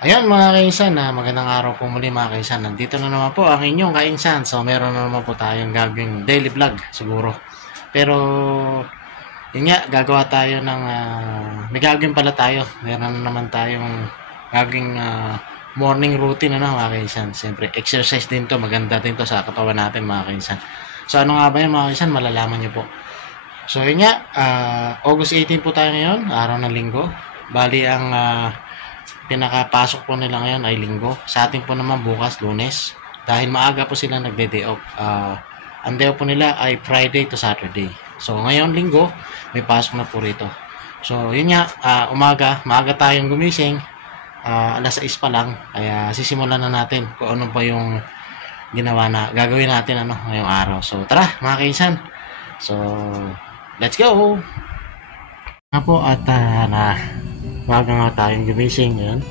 Ayan mga kainsan, magandang araw po muli mga kainsan. Nandito na naman po ang inyong kainsan. So meron na naman po tayong gagawing daily vlog siguro. Pero yun nga, gagawa tayo ng may gagawin pala tayo. Meron na naman tayong gagawing morning routine mga kainsan. Siyempre exercise din to, maganda din to sa katawan natin mga kainsan. So ano nga ba yun mga kainsan, malalaman nyo po. So yun nga, August 18 po tayo ngayon, araw ng linggo. Bali ang pinakapasok po nila ngayon ay linggo. Sa atin po naman bukas, lunes. Dahil maaga po sila nagde-day off. Ang day off po nila ay Friday to Saturday. So ngayon linggo, may pasok na po rito. So yun nga, maaga tayong gumising. Alas 6 pa lang. Kaya sisimulan na natin kung ano pa yung gagawin natin ngayong araw. So tara mga kaisan. So let's go! Nga po at maaga nga tayong gumising yan.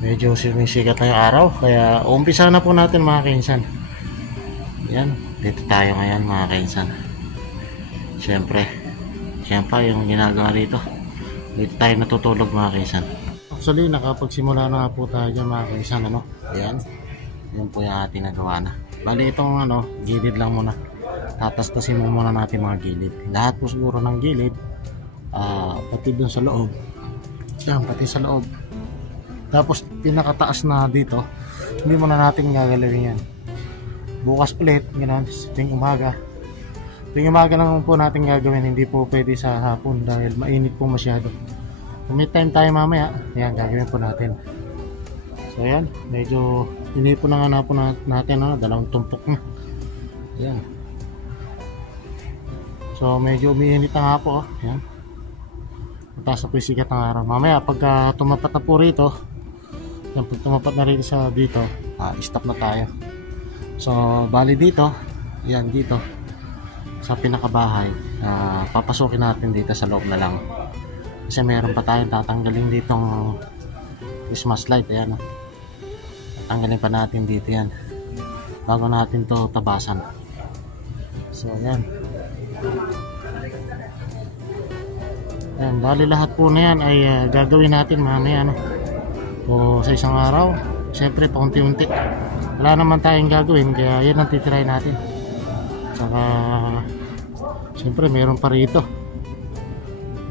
Medyo sumisikat na yung araw kaya umpisa na po natin mga kainsan. Yan, dito tayo ngayon mga kainsan. Siyempre yung ginagawa dito tayo natutulog mga kainsan. Actually nakapagsimula na po tayo dyan mga kainsan. Ayan, yan po yung ating nagawa na. Bali itong gilid lang muna, tatastasin muna natin mga gilid, lahat po siguro ng gilid, pati dun sa loob. Yan, pati sa loob. Tapos pinakataas na dito, hindi muna natin gagalawin yan. Bukas ulit, gano'n, tuwing umaga. Tuwing umaga lang po natin gagawin, hindi po pwede sa hapon dahil mainit po masyado. Kung may time tayo mamaya, yan, gagawin po natin. So yan, medyo inipon na nga po natin, dalawang tumpok na. Yan. So medyo umiinit na nga po, yan. Mataas na po yung sikat ng araw. Mamaya pagka tumapat na po rito, yan, pag tumapat na rito sa dito, stop na tayo. So bali dito, yan dito sa pinakabahay, papasukin natin dito sa loob na lang. Kasi meron pa tayong tatanggalin ditong Christmas light, ayan. Tatanggalin pa natin dito yan bago natin to tabasan. So ayan. Ayan, bali lahat po na yan ay gagawin natin mamaya o sa isang araw. Siyempre paunti-unti, wala naman tayong gagawin kaya yan ang titry natin. Saka siyempre meron pa rito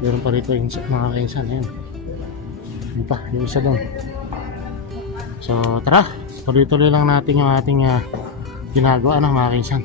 yung mga kainsan. Ayan, yun pa yung isa doon. So tara, tuloy-tuloy lang natin yung ating ginagawa mga kainsan.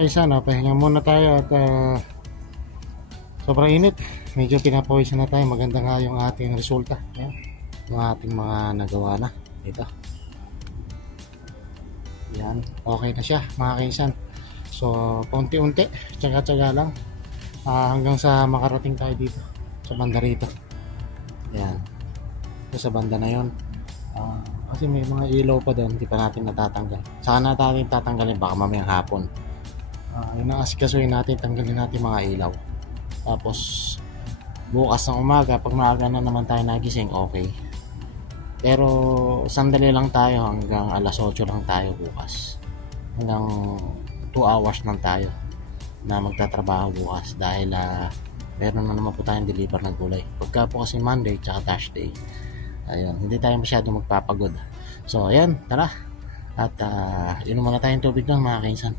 Kaysa na, pahinga muna tayo at sobrang init. Medyo pinapawisan na tayo. Maganda nga yung ating resulta. Ayan. Yung ating mga nagawa na. Ito. Yan. Okay na siya mga kaisan. So, paunti-unti. Tsaga-tsaga lang. Hanggang sa makarating tayo dito. Sa banda rito. Yan. So, sa banda na yon. Kasi may mga ilaw pa doon. Hindi pa natin natatanggal. Saka natin tatanggalin. Baka mamayang hapon. Yun ang asikasuhin natin. Tanggalin natin mga ilaw. Tapos bukas ng umaga, pag maaga na naman tayo nagising, okay. Pero sandali lang tayo, hanggang alas 8 lang tayo bukas. Hanggang 2 hours lang tayo na magtatrabaho bukas dahil meron na naman po tayong deliver ng gulay. Pagka po kasi Monday tsaka Thursday, ayun, hindi tayo masyado magpapagod. So ayan, tara. At inom muna tayong tubig doon mga kainsan.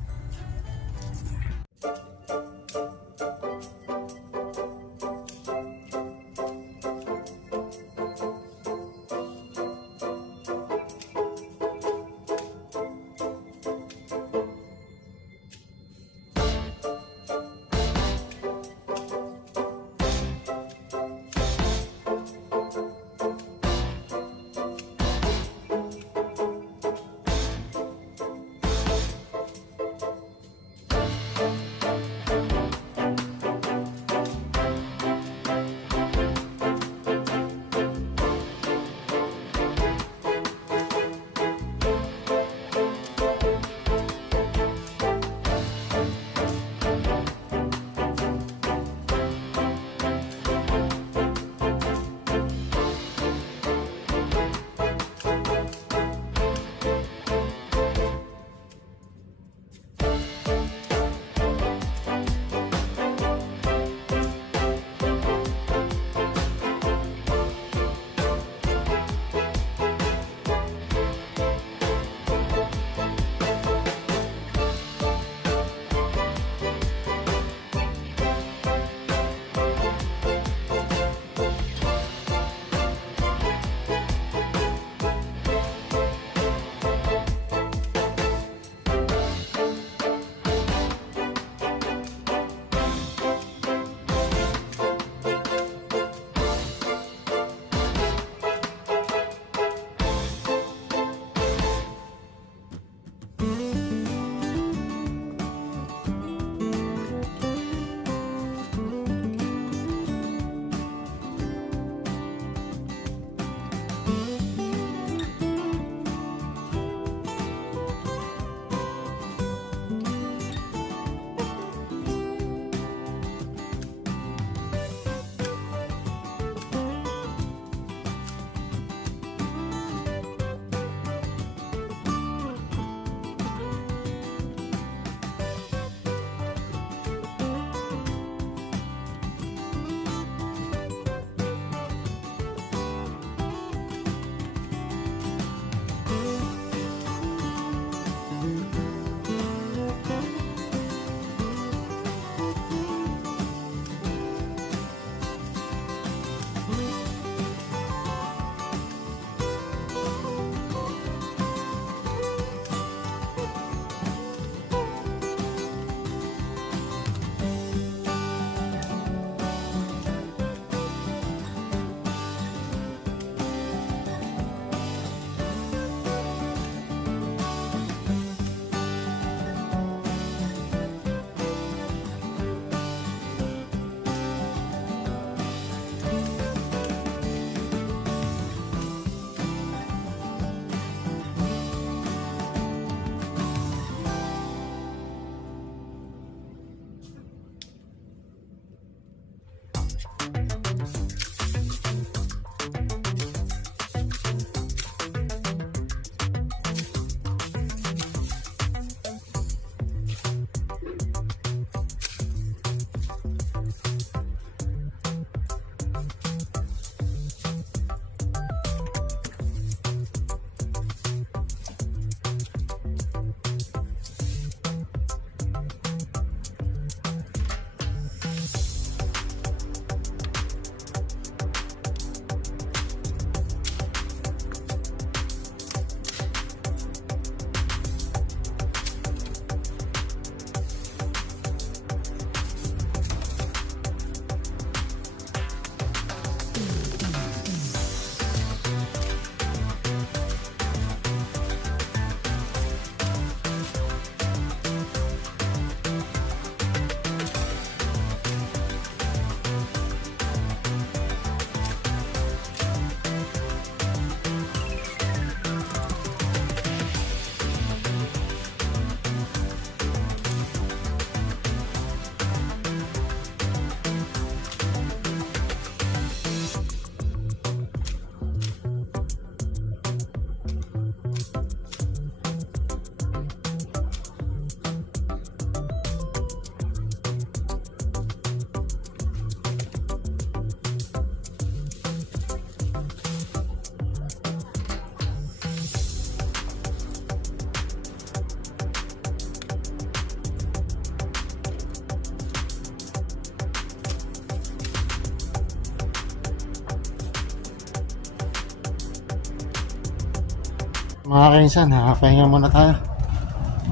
Mga kainsan, pahinga muna tayo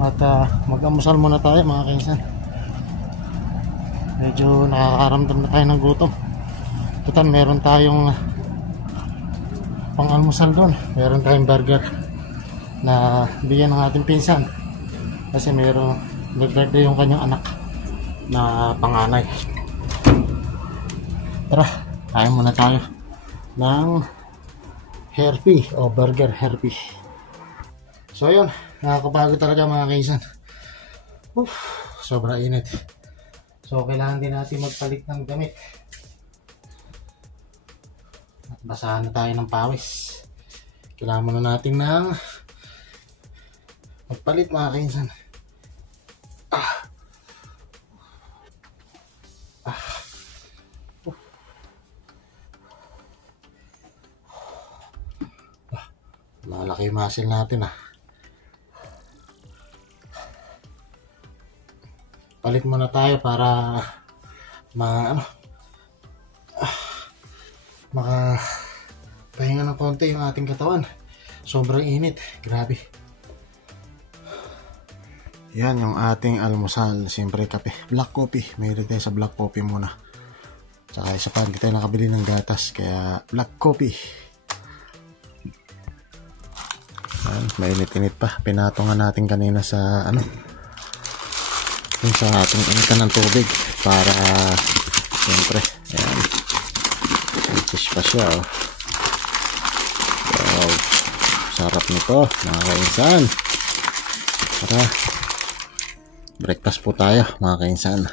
at mag-amusal muna tayo mga kainsan. Medyo nakakaramdam na tayo ng gutom. Total meron tayong pang-almusal doon. Meron tayong burger na bigyan ng ating pinsan kasi meron birthday yung kanyang anak na panganay. Tara, kain muna tayo ng herpy o burger herpy. So yun, nakakapagod talaga mga kaisan. Sobra init. So kailangan din natin magpalit ng damit. At basahan na tayo ng pawis. Kailangan muna natin ng magpalit mga kaisan. Malaki yung muscle natin Palit muna tayo para makapahinga ng konti yung ating katawan. Sobrang init, grabe. Yan yung ating almusal, siyempre kape, black coffee. Mayroon tayo sa black coffee muna. Tsaka isa pa, hindi tayo nakabili ng gatas, kaya black coffee. Mainit-init pa. Pinatungan natin kanina sa yung sa ating initan ng tubig para siyempre ayan, fish pa siya Wow, sarap nito mga kainsan. Tara, breakfast po tayo mga kainsan.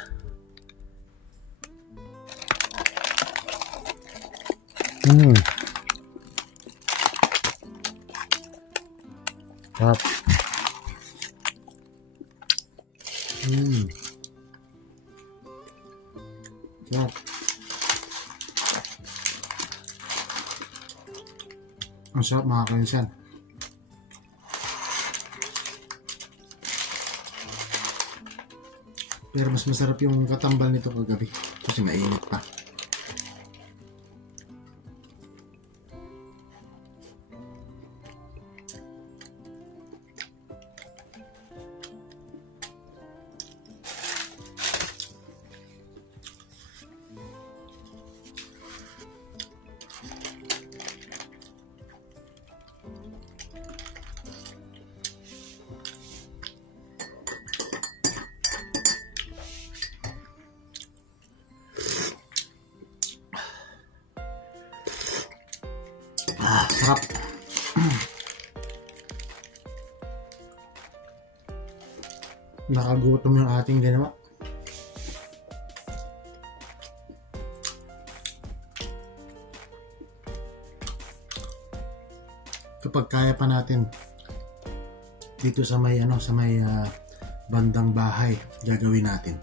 Sarap. Sarap. Ang sarap mga kainsan. Pero mas masarap yung katambal nito kagabi kasi mainit pa. Sarap. Nakagutom yung ating ginawa. Kapag kaya pa natin dito sa may bandang bahay, gagawin natin.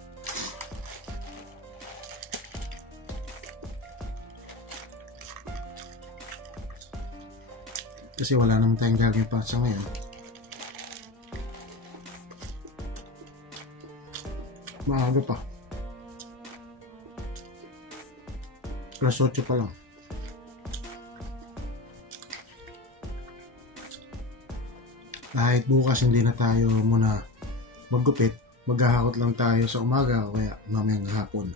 Kasi wala naman tayong gagawin pa sa ngayon. Maaga pa. Alas 8 pa lang. Kahit bukas hindi na tayo muna maggupit, maghahakot lang tayo sa umaga o kaya mamayang hapon.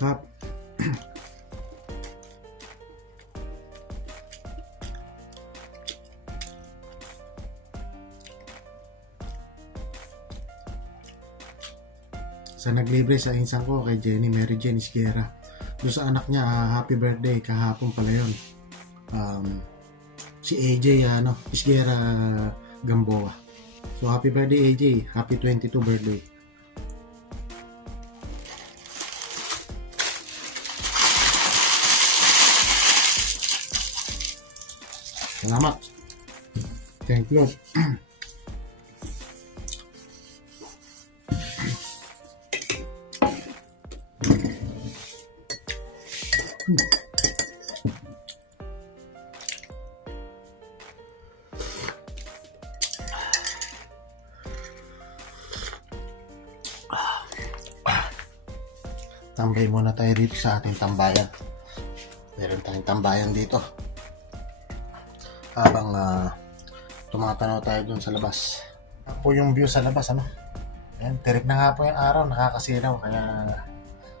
Sarap. Sa naglibre sa insan ko kay Mary Jane Isguera, doon sa anak niya, happy birthday kahapon pala yun. Si AJ Isguera Gamboa. So happy birthday AJ, happy 22 birthday. Salamat. Thank you. tambay muna tayo dito sa ating tambayan. Meron tayong tambayan dito habang tumatanaw tayo dun sa labas. Yan po yung view sa labas, ano. Ayan, tirik na nga po yung araw, nakakasilaw, kaya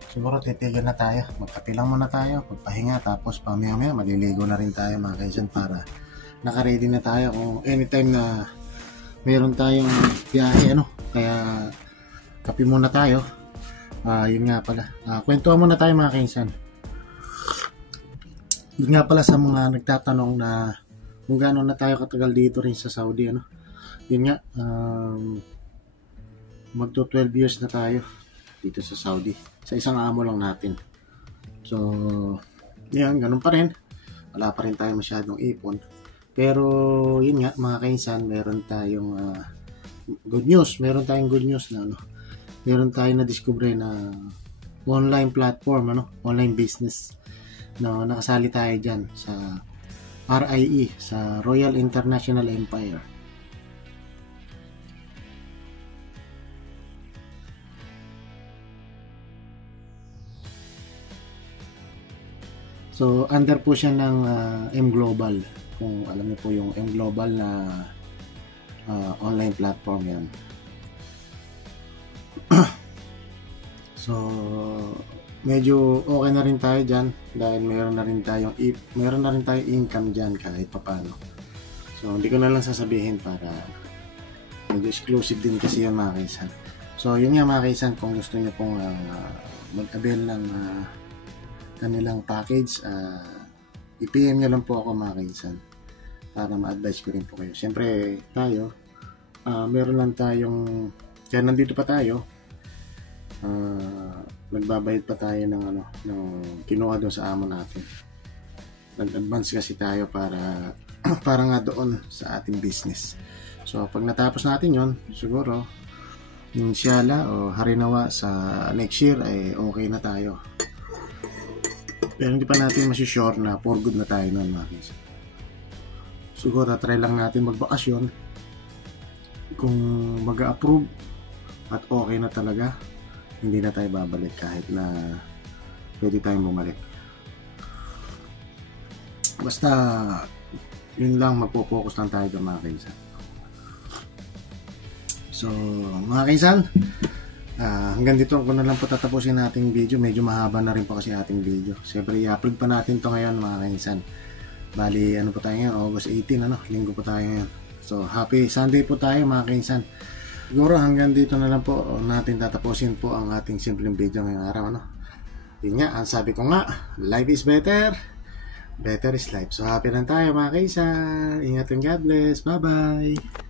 siguro titigil na tayo. Magkape lang muna tayo, pagpahinga, tapos pamaya-maya maliligo na rin tayo mga kaisan para naka-ready na tayo kung anytime na meron tayong biyahe, ano. Kaya kape muna tayo. Yun nga pala, kwentuhan muna tayo mga kaisan. Yun nga pala sa mga nagtatanong na kung gaano na tayo katagal dito rin sa Saudi, ano. Yun nga, magto 12 years na tayo dito sa Saudi. Sa isang amo lang natin. So, yan, ganun pa rin. Wala pa rin tayo masyadong ipon. Pero, yun nga, mga kainsan, meron tayong good news. Meron tayong good news na, ano, meron tayong na-discover na online platform, ano, online business. No, nakasali tayo dyan sa RIE, sa Royal International Empire. So, under po siya ng M Global. Kung alam niyo po yung M Global na online platform yan. So, medyo okay na rin tayo dyan dahil meron na rin tayong income dyan kahit papano. So, hindi ko na lang sasabihin para medyo exclusive din kasi yung mga kaisan. So, yun nga mga kaisan, kung gusto niyo pong mag-avail ng kanilang package, i-PM nyo lang po ako mga kaisan para ma-advise ko rin po kayo. Siyempre tayo, meron lang tayong, kaya nandito pa tayo, nagbabayad pa tayo ng ng kinuha doon sa amo natin. Nag-advance kasi tayo para para nga doon sa ating business. So pag natapos natin yon, siguro inshallah o harinawa sa next year ay okay na tayo. Pero hindi pa natin masisure na for good na tayo noon mga kaisan. Siguro try lang natin magbakasyon. Kung mag-approve at okay na talaga, hindi na tayo babalik kahit na pwede tayong bumalik. Basta yun lang, magpo-focus lang tayo ng mga kaisan. So mga kaisan, hanggang dito ko na lang po tatapusin nating video. Medyo mahaba na rin po kasi ating video. Siyempre i-upload pa natin to ngayon mga kaisan. Bali ano po tayo ngayon, August 18, linggo po tayo ngayon. So happy Sunday po tayo mga kaisan. Siguro hanggang dito na lang po natin tatapusin po ang ating simpleng video ngayong araw, ano. Yun nga, ang sabi ko nga, life is better, better is life. So happy lang tayo mga kaisan. Ingat and God bless. Bye bye.